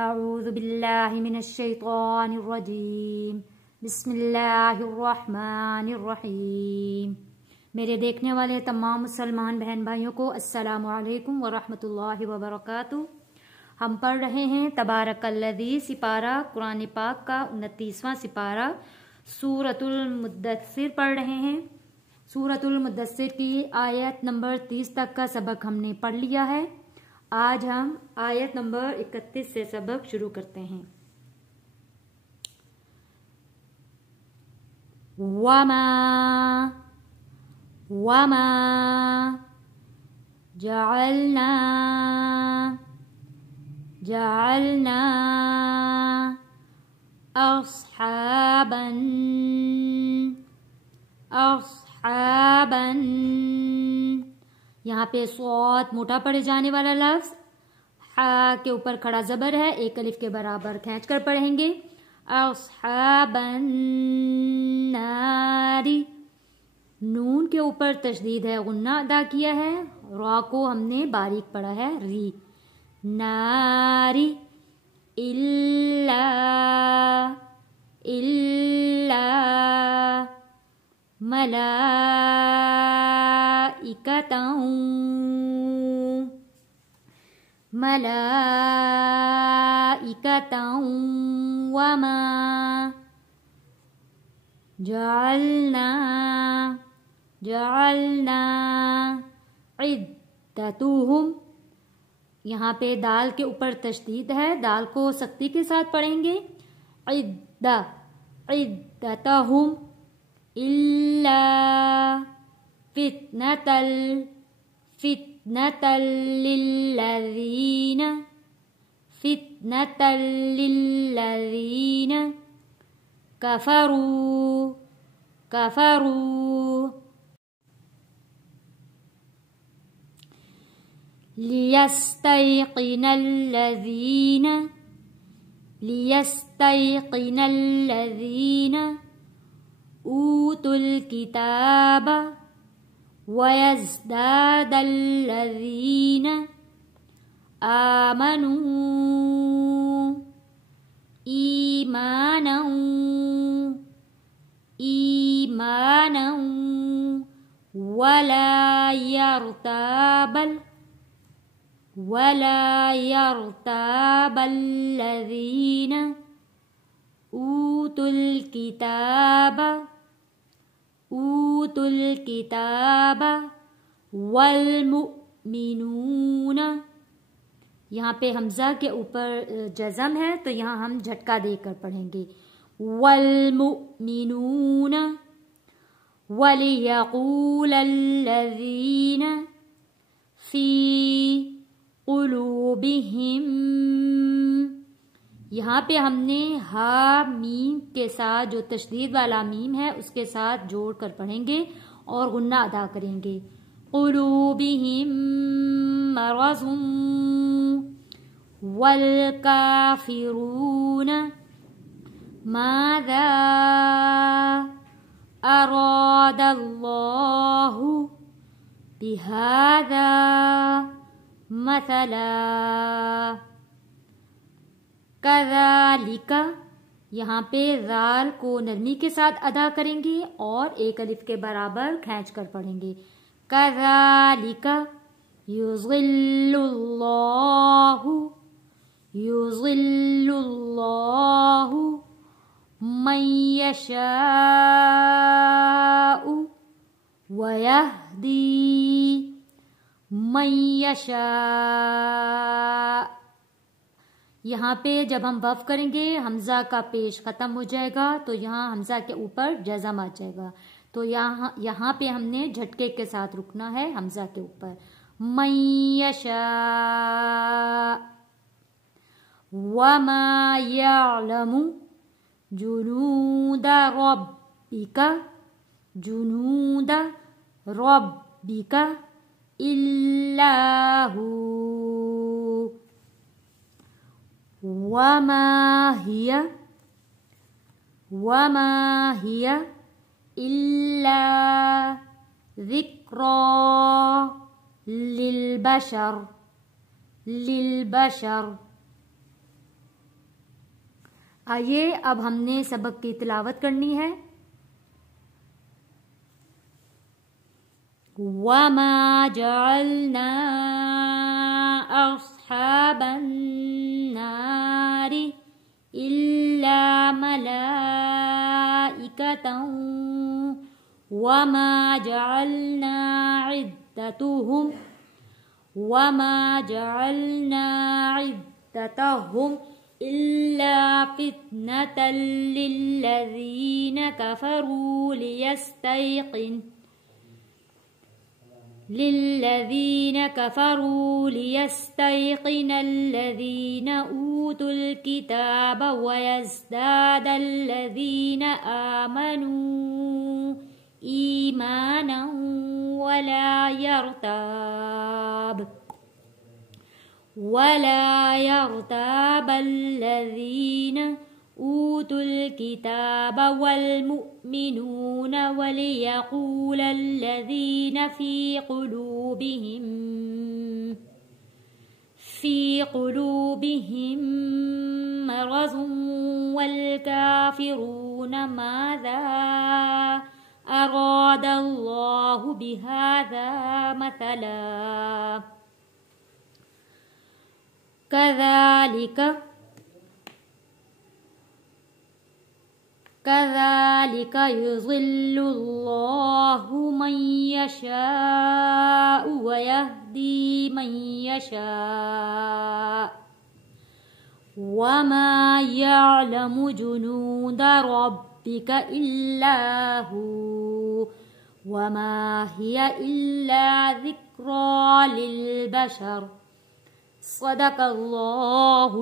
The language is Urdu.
اعوذ باللہ من الشیطان الرجیم بسم اللہ الرحمن الرحیم۔ میرے دیکھنے والے تمام مسلمان بہن بھائیوں کو السلام علیکم ورحمۃ اللہ وبرکاتہ۔ ہم پڑھ رہے ہیں تبارک الذی سپارہ قرآن پاک کا 29واں سپارہ سورۃ المدثر پڑھ رہے ہیں۔ سورۃ المدثر کی آیت نمبر 30 تک کا سبق ہم نے پڑھ لیا ہے۔ آج ہم آیت نمبر 31 سے سبق شروع کرتے ہیں۔ وما جعلنا اصحابا یہاں پہ صوت موٹا پڑے جانے والا لفظ، ہا کے اوپر کھڑا زبر ہے، ایک الف کے برابر کھینچ کر پڑھیں گے۔ اصحاب النار، نون کے اوپر تشدید ہے، غنہ ادا کیا ہے، را کو ہم نے باریک پڑھا ہے، ری ناری الا ملائکتا وما جعلنا عدتهم، یہاں پہ دال کے اوپر تشدید ہے، دال کو سختی کے ساتھ پڑھیں گے۔ عدتهم الا فتنة للذين كفروا ليستيقن الذين أوتوا الكتاب ويزداد الذين آمنوا إيمانا ولا يرتاب الذين أوتوا الكتاب والمؤمنون، یہاں پہ حمزہ کے اوپر جزم ہے تو یہاں ہم جھٹکا دے کر پڑھیں گے۔ والمؤمنون وليقول الذين في قلوبهم، یہاں پہ ہم نے ہا میم کے ساتھ جو تشدید والا میم ہے اس کے ساتھ جوڑ کر پڑھیں گے اور غنہ ادا کریں گے۔ قلوبهم مرض والکافرون ماذا اراد اللہ بهذا مثلا کذالک، یہاں پہ ذال کو نرمی کے ساتھ ادا کریں گے اور ایک الف کے برابر کھینچ کر پڑھیں گے۔ کذالک یضل اللہ من یشاء ویہدی من یشاء، یہاں پہ جب ہم وقف کریں گے حمزہ کا پیش ختم ہو جائے گا تو یہاں حمزہ کے اوپر جزم آ جائے گا، تو یہاں پہ ہم نے جھٹکے کے ساتھ رکنا ہے حمزہ کے اوپر۔ من یشاء وما یعلم جنود ربک الا ہو وما هي إلا ذكرى للبشر آئیے اب ہم نے سبق کی تلاوت کرنی ہے. وَمَا جَعَلْنَا أَصْحَابَ النَّارِ إِلَّا مَلَائِكَةً وَمَا جَعَلْنَا عِدَّتَهُمْ إِلَّا فِتْنَةً لِلَّذِينَ كفروا ليستيقن الذين أوتوا الكتاب ويزداد الذين آمنوا إيمانا ولا يرتاب الذين أوتوا الكتاب والمؤمنون وليقول الذين في قلوبهم مرض والكافرون ماذا أراد الله بهذا مثلا كذلك يضل الله من يشاء ويهدي من يشاء وما يعلم جنود ربك إلا هو وما هي إلا ذكرى للبشر. صدق اللہ